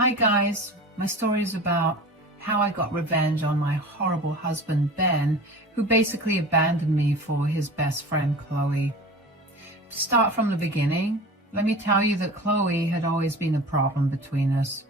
Hi guys, my story is about how I got revenge on my horrible husband Ben, who basically abandoned me for his best friend Chloe. To start from the beginning, let me tell you that Chloe had always been a problem between us.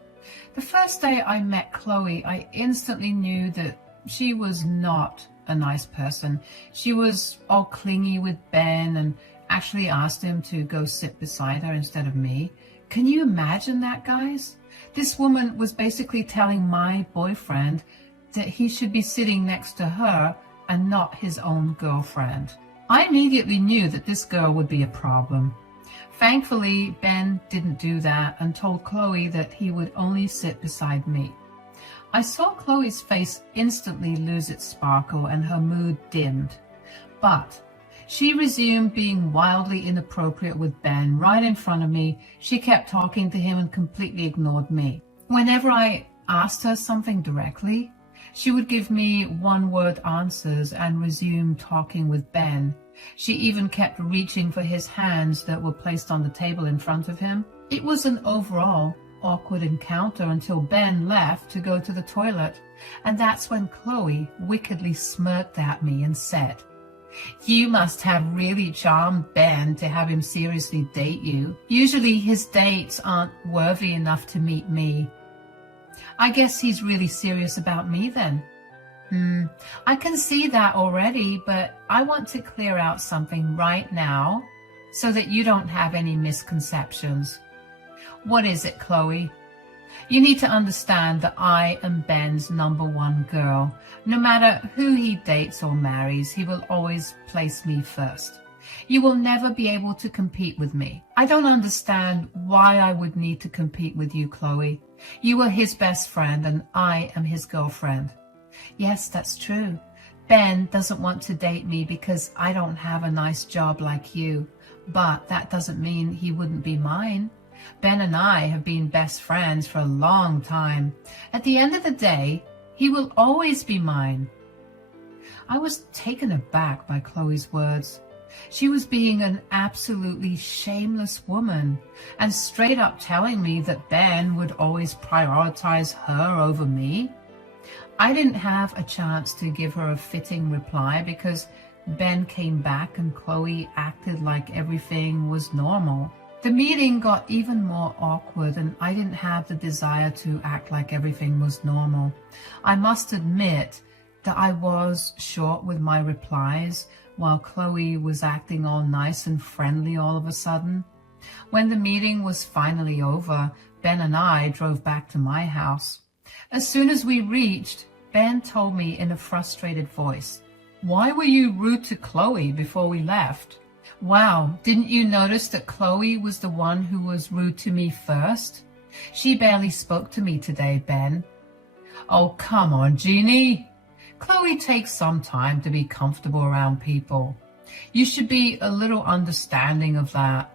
The first day I met Chloe, I instantly knew that she was not a nice person. She was all clingy with Ben and actually asked him to go sit beside her instead of me. Can you imagine that, guys? This woman was basically telling my boyfriend that he should be sitting next to her and not his own girlfriend. I immediately knew that this girl would be a problem. Thankfully, Ben didn't do that and told Chloe that he would only sit beside me. I saw Chloe's face instantly lose its sparkle and her mood dimmed. But she resumed being wildly inappropriate with Ben right in front of me. She kept talking to him and completely ignored me. Whenever I asked her something directly, she would give me one-word answers and resume talking with Ben. She even kept reaching for his hands that were placed on the table in front of him. It was an overall awkward encounter until Ben left to go to the toilet. And that's when Chloe wickedly smirked at me and said, "You must have really charmed Ben to have him seriously date you. Usually his dates aren't worthy enough to meet me. I guess he's really serious about me then." I can see that already, but I want to clear out something right now so that you don't have any misconceptions. What is it, Chloe? You need to understand that I am Ben's #1 girl. No matter who he dates or marries, he will always place me first. You will never be able to compete with me. I don't understand why I would need to compete with you, Chloe. You are his best friend and I am his girlfriend. Yes, that's true. Ben doesn't want to date me because I don't have a nice job like you, but that doesn't mean he wouldn't be mine. Ben and I have been best friends for a long time. At the end of the day, he will always be mine. I was taken aback by Chloe's words. She was being an absolutely shameless woman and straight up telling me that Ben would always prioritize her over me. I didn't have a chance to give her a fitting reply because Ben came back and Chloe acted like everything was normal. The meeting got even more awkward and I didn't have the desire to act like everything was normal. I must admit that I was short with my replies while Chloe was acting all nice and friendly all of a sudden. When the meeting was finally over, Ben and I drove back to my house. As soon as we reached, Ben told me in a frustrated voice, "Why were you rude to Chloe before we left?" Wow, didn't you notice that Chloe was the one who was rude to me first? She barely spoke to me today, Ben. Oh, come on, Jeannie. Chloe takes some time to be comfortable around people. You should be a little understanding of that.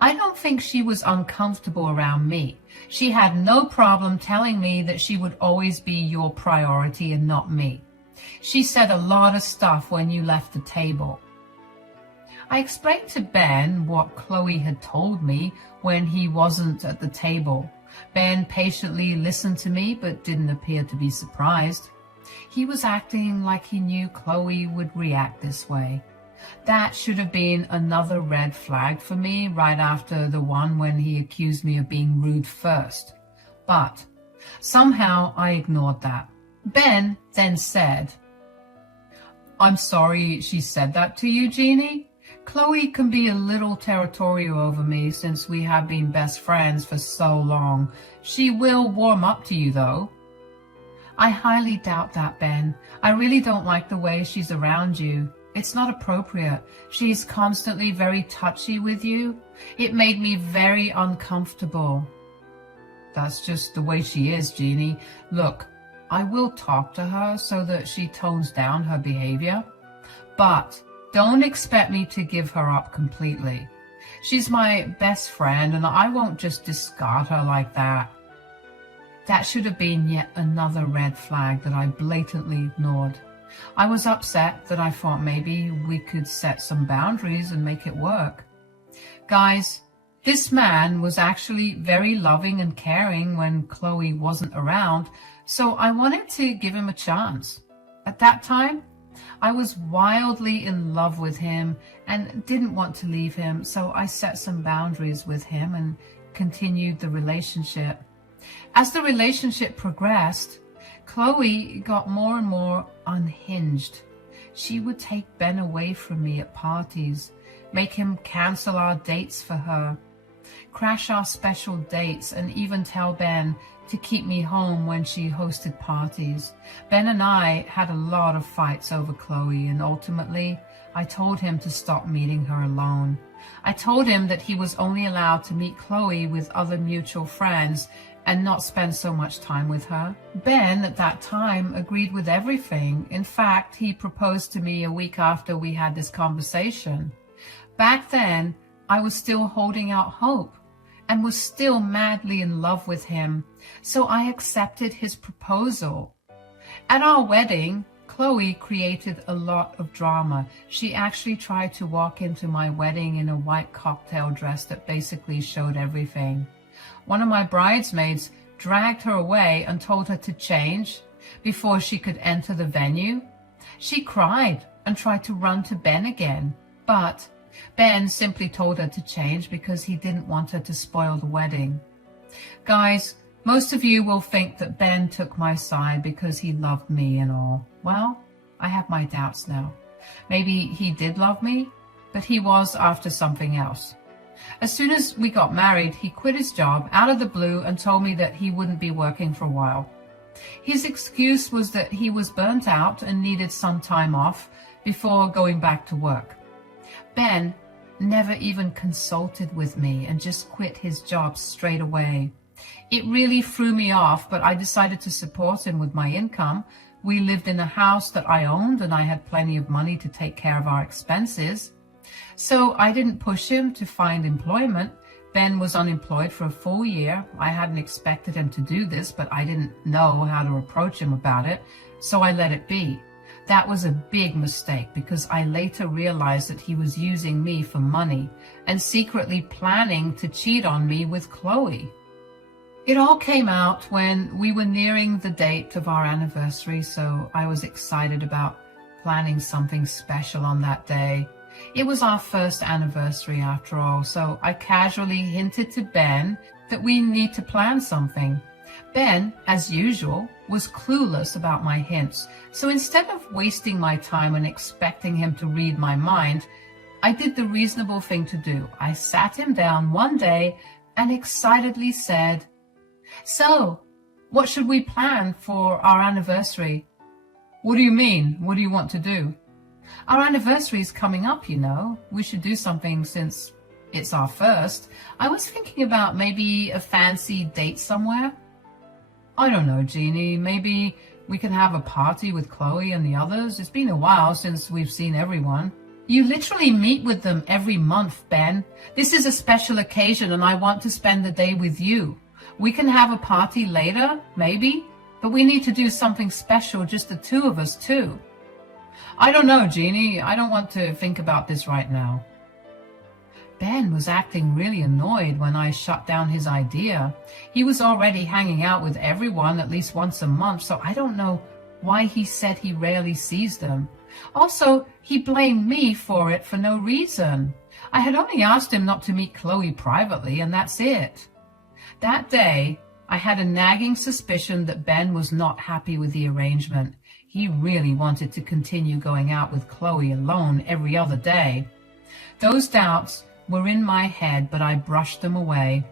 I don't think she was uncomfortable around me. She had no problem telling me that she would always be your priority and not me. She said a lot of stuff when you left the table. I explained to Ben what Chloe had told me when he wasn't at the table. Ben patiently listened to me but didn't appear to be surprised. He was acting like he knew Chloe would react this way. That should have been another red flag for me right after the one when he accused me of being rude first. But somehow I ignored that. Ben then said, "I'm sorry she said that to you, Jeannie. Chloe can be a little territorial over me since we have been best friends for so long. She will warm up to you, though." I highly doubt that, Ben. I really don't like the way she's around you. It's not appropriate. She's constantly very touchy with you. It made me very uncomfortable. That's just the way she is, Jeannie. Look, I will talk to her so that she tones down her behavior, but don't expect me to give her up completely. She's my best friend and I won't just discard her like that. That should have been yet another red flag that I blatantly ignored. I was upset that I thought maybe we could set some boundaries and make it work. Guys, This man was actually very loving and caring when Chloe wasn't around, so I wanted to give him a chance. At that time, I was wildly in love with him and didn't want to leave him, so I set some boundaries with him and continued the relationship. As the relationship progressed, Chloe got more and more unhinged. She would take Ben away from me at parties, make him cancel our dates for her, crash our special dates, and even tell Ben to keep me home when she hosted parties. Ben and I had a lot of fights over Chloe, and ultimately I told him to stop meeting her alone. I told him that he was only allowed to meet Chloe with other mutual friends and not spend so much time with her. Ben, at that time, agreed with everything. In fact, he proposed to me a week after we had this conversation. Back then, I was still holding out hope and was still madly in love with him, so I accepted his proposal. At our wedding, Chloe created a lot of drama. She actually tried to walk into my wedding in a white cocktail dress that basically showed everything. One of my bridesmaids dragged her away and told her to change before she could enter the venue. She cried and tried to run to Ben again, but Ben simply told her to change because he didn't want her to spoil the wedding. Guys, most of you will think that Ben took my side because he loved me and all. Well, I have my doubts now. Maybe he did love me, but he was after something else. As soon as we got married, he quit his job out of the blue and told me that he wouldn't be working for a while. His excuse was that he was burnt out and needed some time off before going back to work. Ben never even consulted with me and just quit his job straight away. It really threw me off, but I decided to support him with my income. We lived in a house that I owned and I had plenty of money to take care of our expenses. So I didn't push him to find employment. Ben was unemployed for a full year. I hadn't expected him to do this, but I didn't know how to approach him about it, so I let it be. That was a big mistake because I later realized that he was using me for money and secretly planning to cheat on me with Chloe. It all came out when we were nearing the date of our anniversary, so I was excited about planning something special on that day. It was our first anniversary after all, so I casually hinted to Ben that we need to plan something. Ben, as usual, was clueless about my hints, so instead of wasting my time and expecting him to read my mind, I did the reasonable thing to do. I sat him down one day and excitedly said, "So, what should we plan for our anniversary?" "What do you mean? What do you want to do?" "Our anniversary is coming up, you know. We should do something since it's our first. I was thinking about maybe a fancy date somewhere." "I don't know, Jeannie. Maybe we can have a party with Chloe and the others. It's been a while since we've seen everyone." "You literally meet with them every month, Ben. This is a special occasion and I want to spend the day with you. We can have a party later, maybe, but we need to do something special, just the two of us too." "I don't know, Jeannie. I don't want to think about this right now." Ben was acting really annoyed when I shut down his idea. He was already hanging out with everyone at least once a month, so I don't know why he said he rarely sees them. Also, he blamed me for it for no reason. I had only asked him not to meet Chloe privately, and that's it. That day, I had a nagging suspicion that Ben was not happy with the arrangement. He really wanted to continue going out with Chloe alone every other day. Those doubts were in my head, but I brushed them away.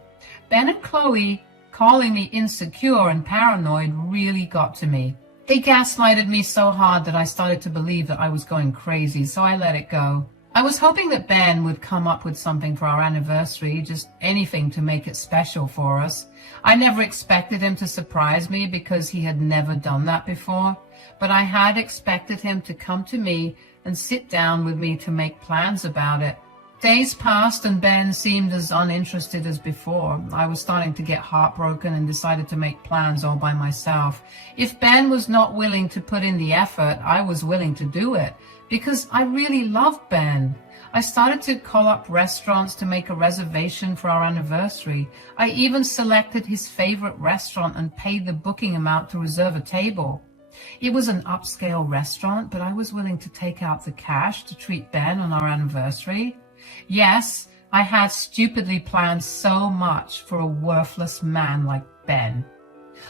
Ben and Chloe calling me insecure and paranoid really got to me. They gaslighted me so hard that I started to believe that I was going crazy, so I let it go. I was hoping that Ben would come up with something for our anniversary, just anything to make it special for us. I never expected him to surprise me because he had never done that before, but I had expected him to come to me and sit down with me to make plans about it. Days passed and Ben seemed as uninterested as before. I was starting to get heartbroken and decided to make plans all by myself. If Ben was not willing to put in the effort, I was willing to do it because I really loved Ben. I started to call up restaurants to make a reservation for our anniversary. I even selected his favorite restaurant and paid the booking amount to reserve a table. It was an upscale restaurant, but I was willing to take out the cash to treat Ben on our anniversary. Yes, I had stupidly planned so much for a worthless man like Ben.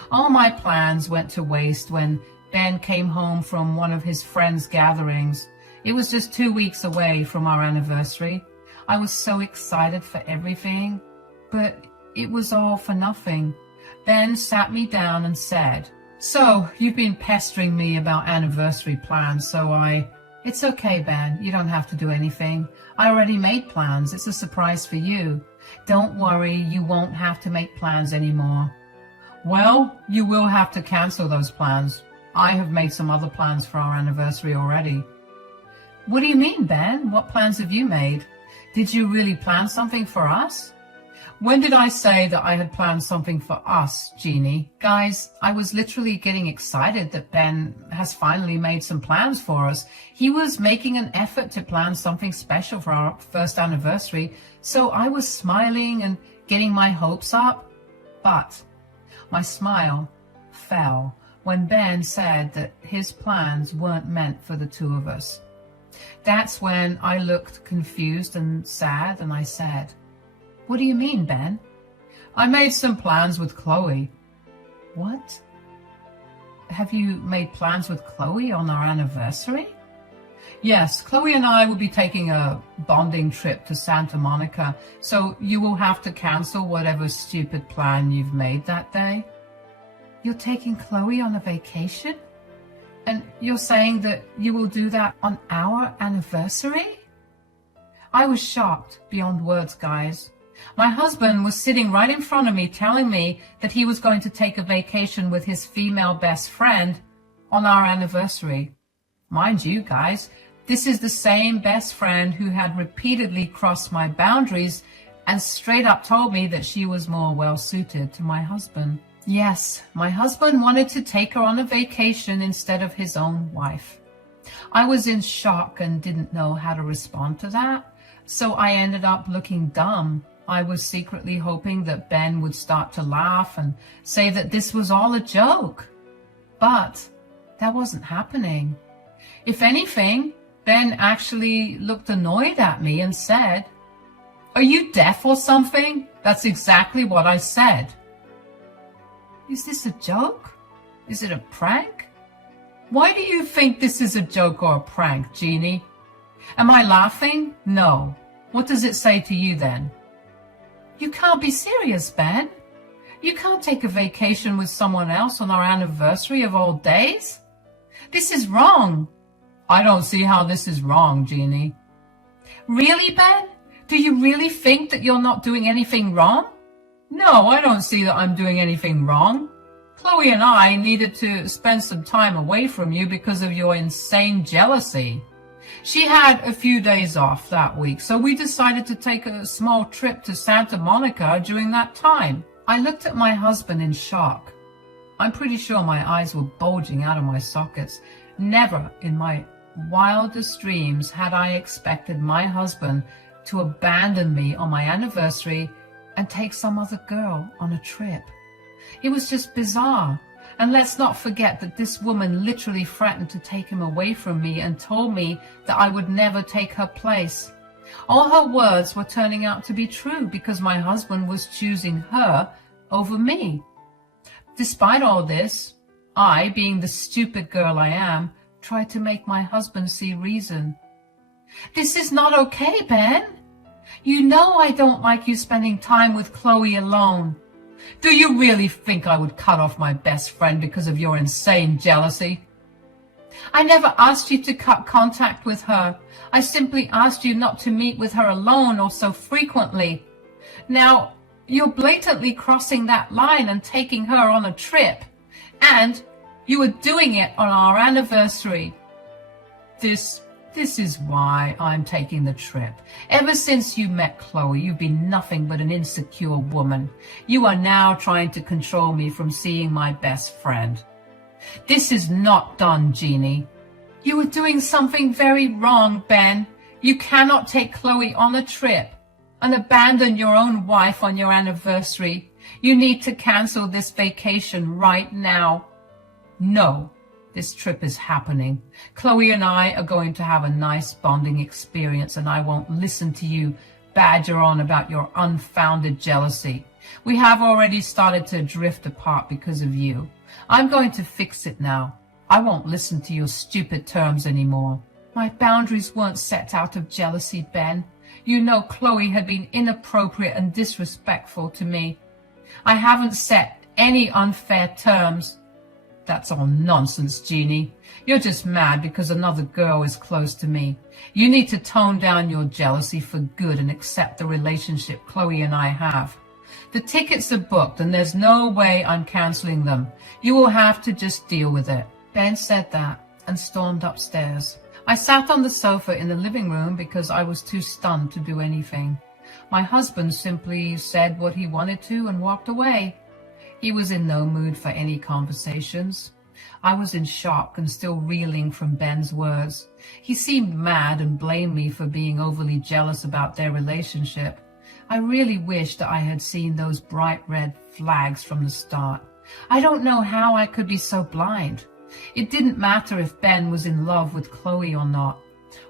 All my plans went to waste when Ben came home from one of his friends' gatherings. It was just 2 weeks away from our anniversary. I was so excited for everything, but it was all for nothing. Ben sat me down and said, "So, you've been pestering me about anniversary plans, It's okay, Ben. You don't have to do anything. I already made plans. It's a surprise for you. Don't worry, you won't have to make plans anymore." "Well, you will have to cancel those plans. I have made some other plans for our anniversary already." "What do you mean, Ben? What plans have you made? Did you really plan something for us?" "When did I say that I had planned something for us, Jeannie?" Guys, I was literally getting excited that Ben has finally made some plans for us. He was making an effort to plan something special for our first anniversary, so I was smiling and getting my hopes up. But my smile fell when Ben said that his plans weren't meant for the two of us. That's when I looked confused and sad, and I said, "What do you mean, Ben?" "I made some plans with Chloe." "What? Have you made plans with Chloe on our anniversary?" "Yes, Chloe and I will be taking a bonding trip to Santa Monica, so you will have to cancel whatever stupid plan you've made that day." "You're taking Chloe on a vacation? And you're saying that you will do that on our anniversary?" I was shocked beyond words, guys. My husband was sitting right in front of me telling me that he was going to take a vacation with his female best friend on our anniversary. Mind you, guys, this is the same best friend who had repeatedly crossed my boundaries and straight up told me that she was more well-suited to my husband. Yes, my husband wanted to take her on a vacation instead of his own wife. I was in shock and didn't know how to respond to that, so I ended up looking dumb. I was secretly hoping that Ben would start to laugh and say that this was all a joke. But that wasn't happening. If anything, Ben actually looked annoyed at me and said, "Are you deaf or something? That's exactly what I said." Is this a joke? Is it a prank? Why do you think this is a joke or a prank, Jeannie? Am I laughing? No. What does it say to you then? You can't be serious, Ben. You can't take a vacation with someone else on our anniversary of all days. This is wrong. I don't see how this is wrong, Jeannie. Really, Ben? Do you really think that you're not doing anything wrong? No, I don't see that I'm doing anything wrong. Chloe and I needed to spend some time away from you because of your insane jealousy. She had a few days off that week, so we decided to take a small trip to Santa Monica during that time. I looked at my husband in shock. I'm pretty sure my eyes were bulging out of my sockets. Never in my wildest dreams had I expected my husband to abandon me on my anniversary and take some other girl on a trip. It was just bizarre. And let's not forget that this woman literally threatened to take him away from me and told me that I would never take her place. All her words were turning out to be true because my husband was choosing her over me. Despite all this, I, being the stupid girl I am, tried to make my husband see reason. This is not okay, Ben. You know I don't like you spending time with Chloe alone. Do you really think I would cut off my best friend because of your insane jealousy? I never asked you to cut contact with her. I simply asked you not to meet with her alone or so frequently. Now, you're blatantly crossing that line and taking her on a trip. And you were doing it on our anniversary. This is why I'm taking the trip. Ever since you met Chloe, you've been nothing but an insecure woman. You are now trying to control me from seeing my best friend. This is not done, Jeannie. You were doing something very wrong, Ben. You cannot take Chloe on a trip and abandon your own wife on your anniversary. You need to cancel this vacation right now. No, this trip is happening. Chloe and I are going to have a nice bonding experience, and I won't listen to you badger on about your unfounded jealousy. We have already started to drift apart because of you. I'm going to fix it now. I won't listen to your stupid terms anymore. My boundaries weren't set out of jealousy, Ben. You know Chloe had been inappropriate and disrespectful to me. I haven't set any unfair terms. That's all nonsense, Jeannie. You're just mad because another girl is close to me. You need to tone down your jealousy for good and accept the relationship Chloe and I have. The tickets are booked and there's no way I'm canceling them. You will have to just deal with it. Ben said that and stormed upstairs. I sat on the sofa in the living room because I was too stunned to do anything. My husband simply said what he wanted to and walked away. He was in no mood for any conversations. I was in shock and still reeling from Ben's words. He seemed mad and blamed me for being overly jealous about their relationship. I really wished that I had seen those bright red flags from the start. I don't know how I could be so blind. It didn't matter if Ben was in love with Chloe or not.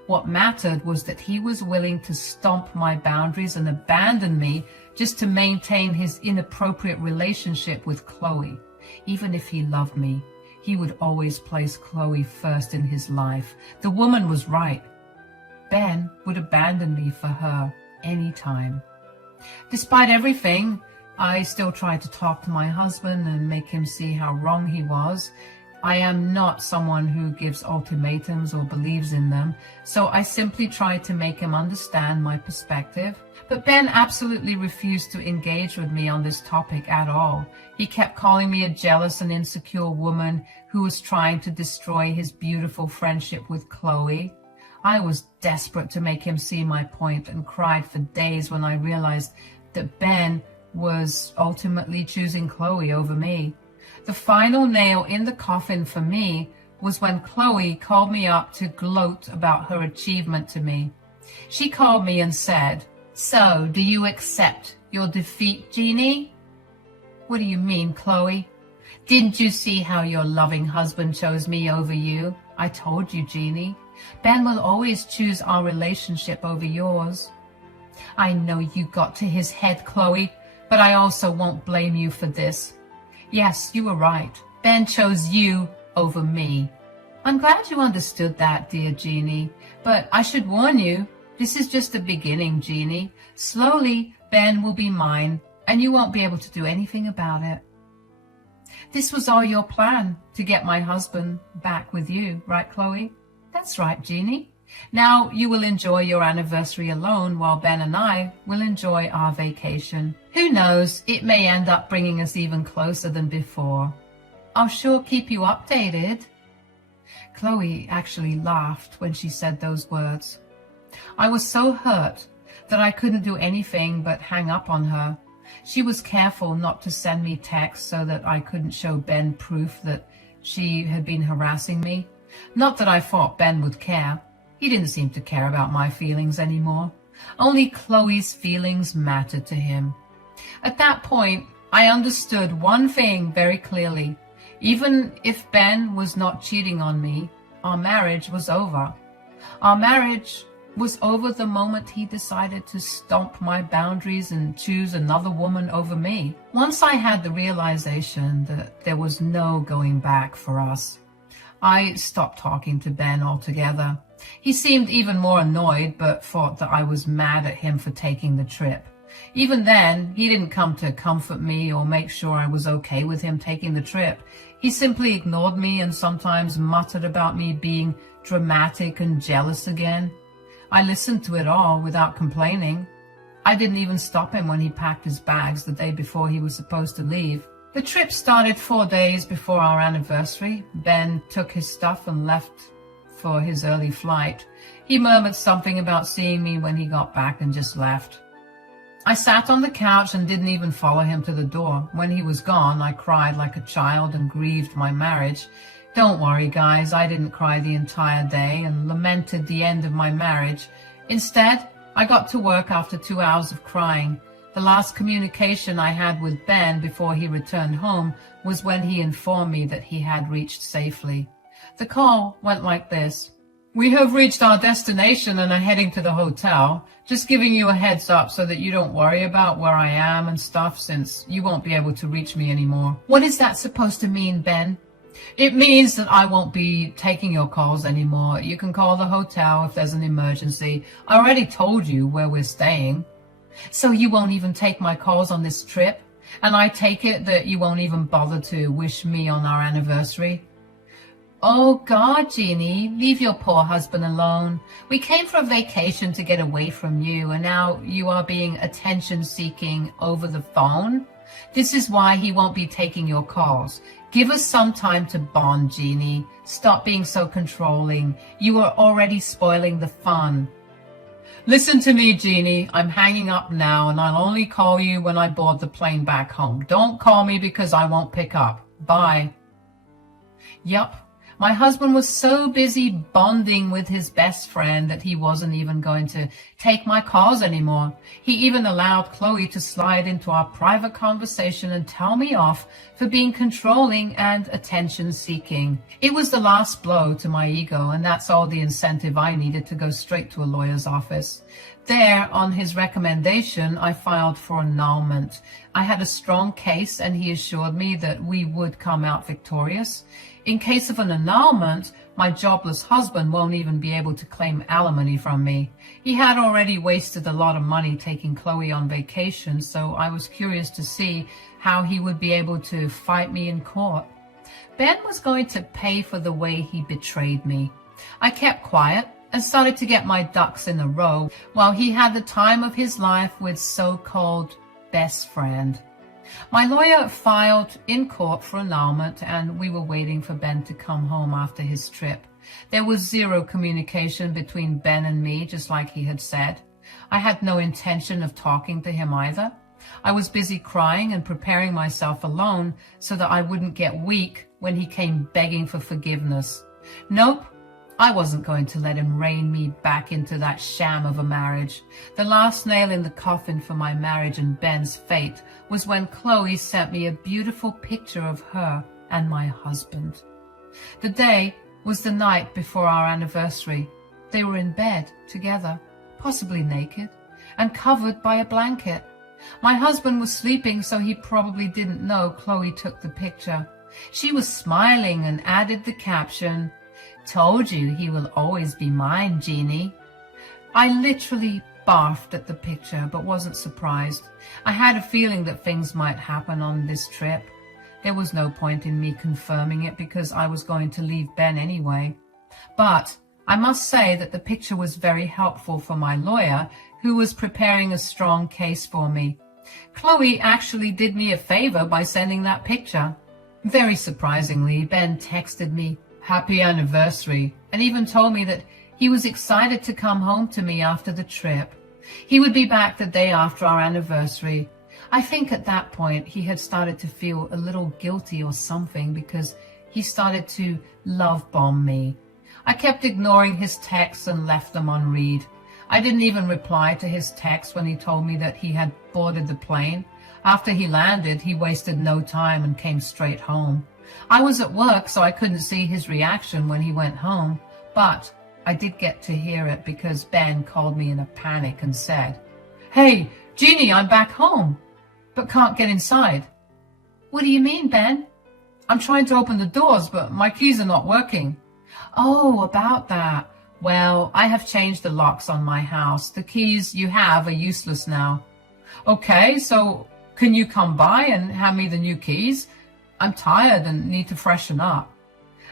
What mattered was that he was willing to stomp my boundaries and abandon me just to maintain his inappropriate relationship with Chloe. Even if he loved me, he would always place Chloe first in his life. The woman was right. Ben would abandon me for her anytime. Despite everything, I still tried to talk to my husband and make him see how wrong he was. I am not someone who gives ultimatums or believes in them, so I simply tried to make him understand my perspective. But Ben absolutely refused to engage with me on this topic at all. He kept calling me a jealous and insecure woman who was trying to destroy his beautiful friendship with Chloe. I was desperate to make him see my point and cried for days when I realized that Ben was ultimately choosing Chloe over me. The final nail in the coffin for me was when Chloe called me up to gloat about her achievement to me. She called me and said, "So, do you accept your defeat, Jeannie?" "What do you mean, Chloe? Didn't you see how your loving husband chose me over you?" "I told you, Jeannie. Ben will always choose our relationship over yours." "I know you got to his head, Chloe, but I also won't blame you for this. Yes, you were right. Ben chose you over me." "I'm glad you understood that, dear Jeannie. But I should warn you, this is just the beginning, Jeannie. Slowly, Ben will be mine, and you won't be able to do anything about it." "This was all your plan, to get my husband back with you, right, Chloe?" "That's right, Jeannie. Now you will enjoy your anniversary alone while Ben and I will enjoy our vacation. Who knows, it may end up bringing us even closer than before. I'll sure keep you updated." Chloe actually laughed when she said those words. I was so hurt that I couldn't do anything but hang up on her. She was careful not to send me texts so that I couldn't show Ben proof that she had been harassing me. Not that I thought Ben would care. He didn't seem to care about my feelings anymore. Only Chloe's feelings mattered to him. At that point, I understood one thing very clearly. Even if Ben was not cheating on me, our marriage was over. Our marriage was over the moment he decided to stomp my boundaries and choose another woman over me. Once I had the realization that there was no going back for us, I stopped talking to Ben altogether. He seemed even more annoyed, but thought that I was mad at him for taking the trip. Even then, he didn't come to comfort me or make sure I was okay with him taking the trip. He simply ignored me and sometimes muttered about me being dramatic and jealous again. I listened to it all without complaining. I didn't even stop him when he packed his bags the day before he was supposed to leave. The trip started 4 days before our anniversary. Ben took his stuff and left for his early flight. He murmured something about seeing me when he got back and just left. I sat on the couch and didn't even follow him to the door. When he was gone, I cried like a child and grieved my marriage. Don't worry, guys, I didn't cry the entire day and lamented the end of my marriage. Instead, I got to work after 2 hours of crying. The last communication I had with Ben before he returned home was when he informed me that he had reached safely. The call went like this. "We have reached our destination and are heading to the hotel. Just giving you a heads up so that you don't worry about where I am and stuff, since you won't be able to reach me anymore." What is that supposed to mean, Ben? It means that I won't be taking your calls anymore. You can call the hotel if there's an emergency. I already told you where we're staying. So you won't even take my calls on this trip? And I take it that you won't even bother to wish me on our anniversary? Oh God, Jeannie, leave your poor husband alone. We came for a vacation to get away from you, and now you are being attention-seeking over the phone? This is why he won't be taking your calls. Give us some time to bond, Jeannie. Stop being so controlling. You are already spoiling the fun. Listen to me, Jeannie. I'm hanging up now, and I'll only call you when I board the plane back home. Don't call me because I won't pick up. Bye. Yup. My husband was so busy bonding with his best friend that he wasn't even going to take my calls anymore. He even allowed Chloe to slide into our private conversation and tell me off for being controlling and attention-seeking. It was the last blow to my ego, and that's all the incentive I needed to go straight to a lawyer's office. There, on his recommendation, I filed for annulment. I had a strong case, and he assured me that we would come out victorious. In case of an annulment, my jobless husband won't even be able to claim alimony from me. He had already wasted a lot of money taking Chloe on vacation, so I was curious to see how he would be able to fight me in court. Ben was going to pay for the way he betrayed me. I kept quiet and started to get my ducks in a row while he had the time of his life with so-called best friend. My lawyer filed in court for annulment, and we were waiting for Ben to come home after his trip. There was zero communication between Ben and me, just like he had said. I had no intention of talking to him either. I was busy crying and preparing myself alone so that I wouldn't get weak when he came begging for forgiveness. Nope. I wasn't going to let him rein me back into that sham of a marriage. The last nail in the coffin for my marriage and Ben's fate was when Chloe sent me a beautiful picture of her and my husband. The day was the night before our anniversary. They were in bed together, possibly naked, and covered by a blanket. My husband was sleeping, so he probably didn't know Chloe took the picture. She was smiling and added the caption, "Told you he will always be mine, Jeannie." I literally barfed at the picture, but wasn't surprised. I had a feeling that things might happen on this trip. There was no point in me confirming it because I was going to leave Ben anyway. But I must say that the picture was very helpful for my lawyer, who was preparing a strong case for me. Chloe actually did me a favor by sending that picture. Very surprisingly, Ben texted me, "Happy anniversary," and even told me that he was excited to come home to me after the trip. He would be back the day after our anniversary. I think at that point he had started to feel a little guilty or something because he started to love bomb me. I kept ignoring his texts and left them unread. I didn't even reply to his text when he told me that he had boarded the plane. After he landed, he wasted no time and came straight home. I was at work, so I couldn't see his reaction when he went home, but I did get to hear it because Ben called me in a panic and said, "Hey, Jeannie, I'm back home, but can't get inside." "What do you mean, Ben?" "I'm trying to open the doors, but my keys are not working." "Oh, about that. Well, I have changed the locks on my house. The keys you have are useless now." "Okay, so can you come by and hand me the new keys? I'm tired and need to freshen up."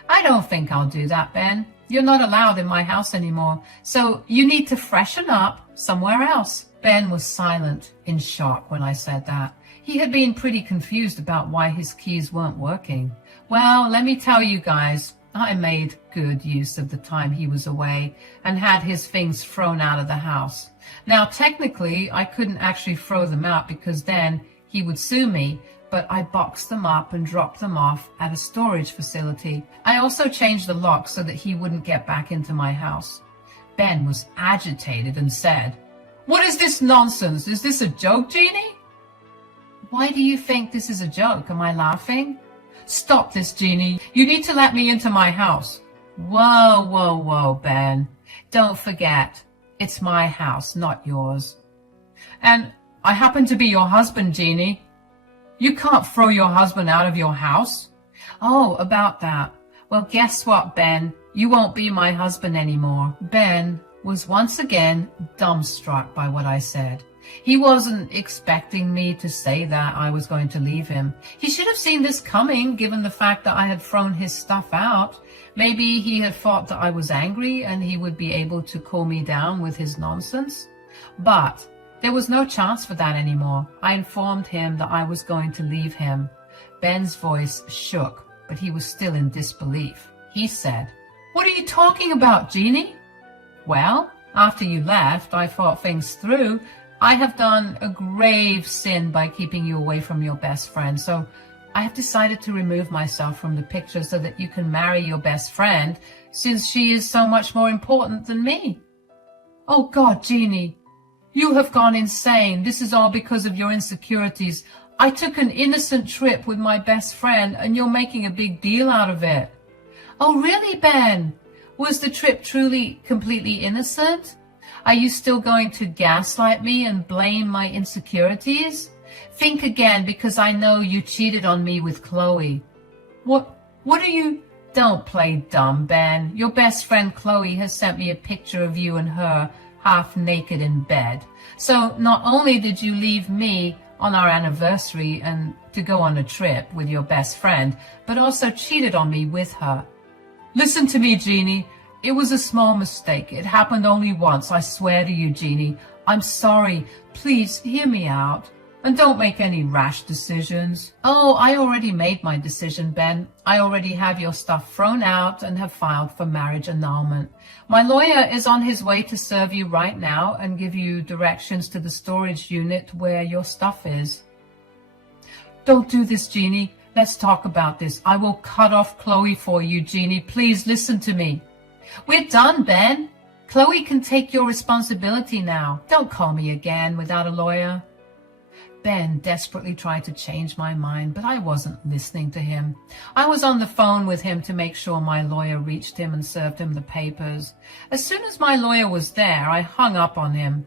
"I don't think I'll do that, Ben. You're not allowed in my house anymore, so you need to freshen up somewhere else." Ben was silent in shock when I said that. He had been pretty confused about why his keys weren't working. Well, let me tell you guys, I made good use of the time he was away and had his things thrown out of the house. Now, technically, I couldn't actually throw them out because then he would sue me, but I boxed them up and dropped them off at a storage facility. I also changed the lock so that he wouldn't get back into my house. Ben was agitated and said, "What is this nonsense? Is this a joke, Jeannie?" "Why do you think this is a joke? Am I laughing?" "Stop this, Jeannie. You need to let me into my house." "Whoa, whoa, whoa, Ben. Don't forget, it's my house, not yours." "And I happen to be your husband, Jeannie." "You can't throw your husband out of your house." "Oh, about that. Well, guess what, Ben? You won't be my husband anymore." Ben was once again dumbstruck by what I said. He wasn't expecting me to say that I was going to leave him. He should have seen this coming, given the fact that I had thrown his stuff out. Maybe he had thought that I was angry and he would be able to cool me down with his nonsense. But there was no chance for that anymore. I informed him that I was going to leave him. Ben's voice shook, but he was still in disbelief. He said, "What are you talking about, Jeannie?" "Well, after you left, I thought things through. I have done a grave sin by keeping you away from your best friend, so I have decided to remove myself from the picture so that you can marry your best friend, since she is so much more important than me." "Oh God, Jeannie, you have gone insane. This is all because of your insecurities. I took an innocent trip with my best friend and you're making a big deal out of it." "Oh really, Ben? Was the trip truly completely innocent? Are you still going to gaslight me and blame my insecurities? Think again, because I know you cheated on me with Chloe." What are you? Don't play dumb, Ben. Your best friend Chloe has sent me a picture of you and her half naked in bed. So not only did you leave me on our anniversary and to go on a trip with your best friend, but also cheated on me with her. "Listen to me, Jeannie. It was a small mistake. It happened only once. I swear to you, Jeannie. I'm sorry. Please hear me out. And don't make any rash decisions." "Oh, I already made my decision, Ben. I already have your stuff thrown out and have filed for marriage annulment. My lawyer is on his way to serve you right now and give you directions to the storage unit where your stuff is." "Don't do this, Jeannie. Let's talk about this. I will cut off Chloe for you, Jeannie. Please listen to me." "We're done, Ben. Chloe can take your responsibility now. Don't call me again without a lawyer." Ben desperately tried to change my mind, but I wasn't listening to him. I was on the phone with him to make sure my lawyer reached him and served him the papers. As soon as my lawyer was there, I hung up on him.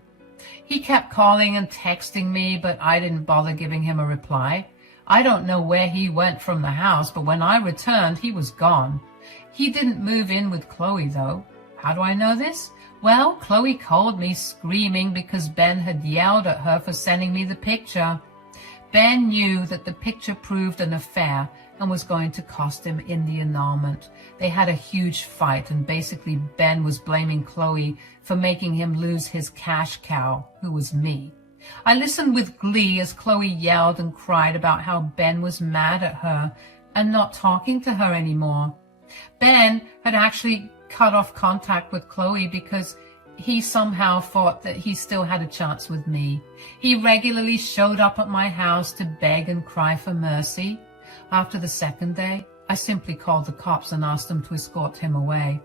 He kept calling and texting me, but I didn't bother giving him a reply. I don't know where he went from the house, but when I returned, he was gone. He didn't move in with Chloe, though. How do I know this? Well, Chloe called me screaming because Ben had yelled at her for sending me the picture. Ben knew that the picture proved an affair and was going to cost him in the annulment. They had a huge fight, and basically Ben was blaming Chloe for making him lose his cash cow, who was me. I listened with glee as Chloe yelled and cried about how Ben was mad at her and not talking to her anymore. Ben had actually cut off contact with Chloe because he somehow thought that he still had a chance with me. He regularly showed up at my house to beg and cry for mercy. After the second day, I simply called the cops and asked them to escort him away.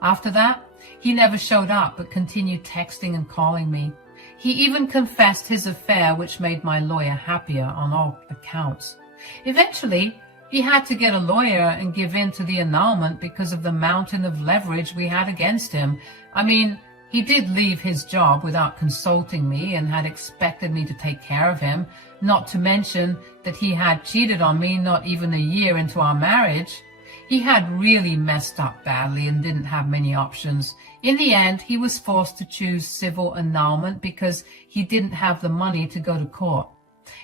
After that, he never showed up but continued texting and calling me. He even confessed his affair, which made my lawyer happier on all accounts. Eventually, he had to get a lawyer and give in to the annulment because of the mountain of leverage we had against him. I mean, he did leave his job without consulting me and had expected me to take care of him, not to mention that he had cheated on me not even a year into our marriage. He had really messed up badly and didn't have many options. In the end, he was forced to choose civil annulment because he didn't have the money to go to court.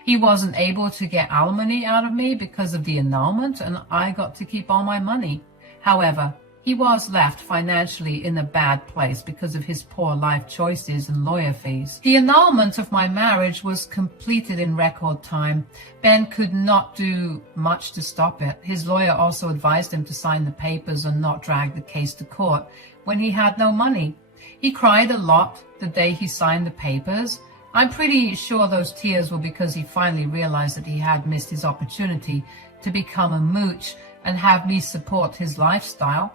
He wasn't able to get alimony out of me because of the annulment, and I got to keep all my money. However, he was left financially in a bad place because of his poor life choices and lawyer fees. The annulment of my marriage was completed in record time. Ben could not do much to stop it. His lawyer also advised him to sign the papers and not drag the case to court when he had no money. He cried a lot the day he signed the papers. I'm pretty sure those tears were because he finally realized that he had missed his opportunity to become a mooch and have me support his lifestyle.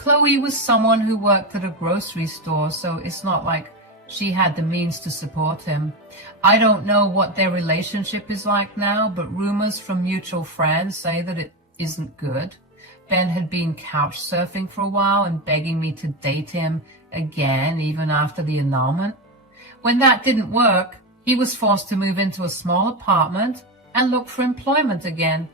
Chloe was someone who worked at a grocery store, so it's not like she had the means to support him. I don't know what their relationship is like now, but rumors from mutual friends say that it isn't good. Ben had been couch surfing for a while and begging me to date him again, even after the annulment. When that didn't work, he was forced to move into a small apartment and look for employment again.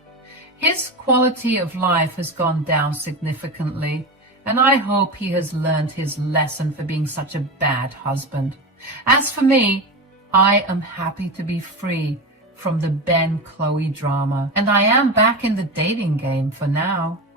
His quality of life has gone down significantly, and I hope he has learned his lesson for being such a bad husband. As for me, I am happy to be free from the Ben-Chloe drama, and I am back in the dating game for now.